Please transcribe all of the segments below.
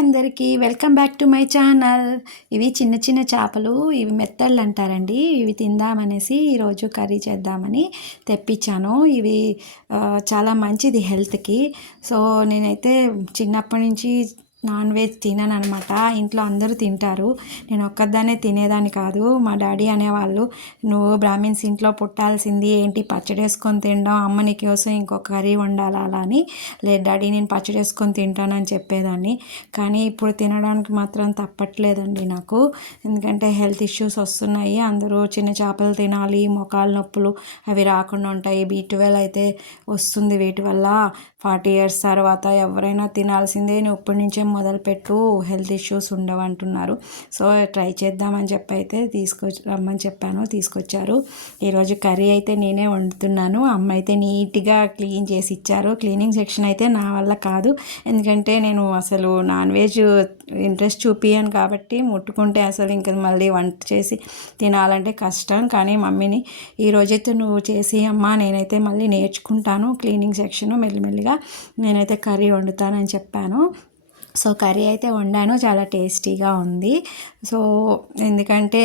అందరికీ welcome back to my channel. ఇవి చిన్న చిన్న చేపలు, ఇవి మెత్తళ్ళు అంటారండి. ఇవి తిందామనేసి ఈరోజు కర్రీ చేద్దామని తెప్పించాను. ఇవి చాలా మంచిది హెల్త్కి. సో నేనైతే చిన్నప్పటి నుంచి నాన్ వెజ్ తినను అనమాట. ఇంట్లో అందరూ తింటారు, నేను ఒక్కదాన్నే తినేదాన్ని కాదు. మా డాడీ అనేవాళ్ళు, నువ్వు బ్రాహ్మిన్స్ ఇంట్లో పుట్టాల్సింది ఏంటి పచ్చడి వేసుకొని తినడం, అమ్మ నీ కోసం ఇంకొక కర్రీ వండాలా అలా అని. లేదు డాడీ నేను పచ్చడి వేసుకొని తింటానని చెప్పేదాన్ని. కానీ ఇప్పుడు తినడానికి మాత్రం తప్పట్లేదండి నాకు, ఎందుకంటే హెల్త్ ఇష్యూస్ వస్తున్నాయి. అందరూ చిన్న చేపలు తినాలి, మోకాలు నొప్పులు అవి రాకుండా ఉంటాయి. B12 అయితే వస్తుంది వీటి వల్ల. 40 years తర్వాత ఎవరైనా తినాల్సిందే, నువ్వు ఇప్పటి నుంచే మొదలుపెట్టు, హెల్త్ ఇష్యూస్ ఉండవంటున్నారు. సో ట్రై చేద్దామని చెప్పి అయితే రమ్మని చెప్పాను, తీసుకొచ్చారు. ఈరోజు కర్రీ అయితే నేనే వండుతున్నాను. అమ్మ అయితే నీట్గా క్లీన్ చేసి ఇచ్చారు. క్లీనింగ్ సెక్షన్ అయితే నా వల్ల కాదు, ఎందుకంటే నేను అసలు నాన్ వెజ్ ఇంట్రెస్ట్ చూపించాను కాబట్టి, ముట్టుకుంటే అసలు ఇంకా మళ్ళీ వంట చేసి తినాలంటే కష్టం. కానీ మమ్మీని ఈరోజైతే నువ్వు చేసి అమ్మ, నేనైతే మళ్ళీ నేర్చుకుంటాను క్లీనింగ్ సెక్షన్, మెల్లిమెల్లిగా నేనైతే కర్రీ వండుతానని చెప్పాను. సో కర్రీ అయితే వండాను, చాలా టేస్టీగా ఉంది. సో ఎందుకంటే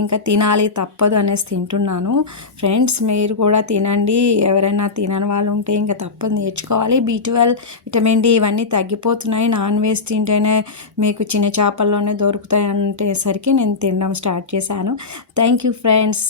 ఇంకా తినాలి తప్పదు అనేసి తింటున్నాను. ఫ్రెండ్స్ మీరు కూడా తినండి, ఎవరైనా తినని వాళ్ళు ఉంటే ఇంకా తప్పదు, నేర్చుకోవాలి. B12 విటమిన్ D ఇవన్నీ తగ్గిపోతున్నాయి నాన్ వెజ్ తింటేనే, మీకు చిన్న చేపల్లోనే దొరుకుతాయి అంటేసరికి నేను తినడం స్టార్ట్ చేశాను. Thank you friends.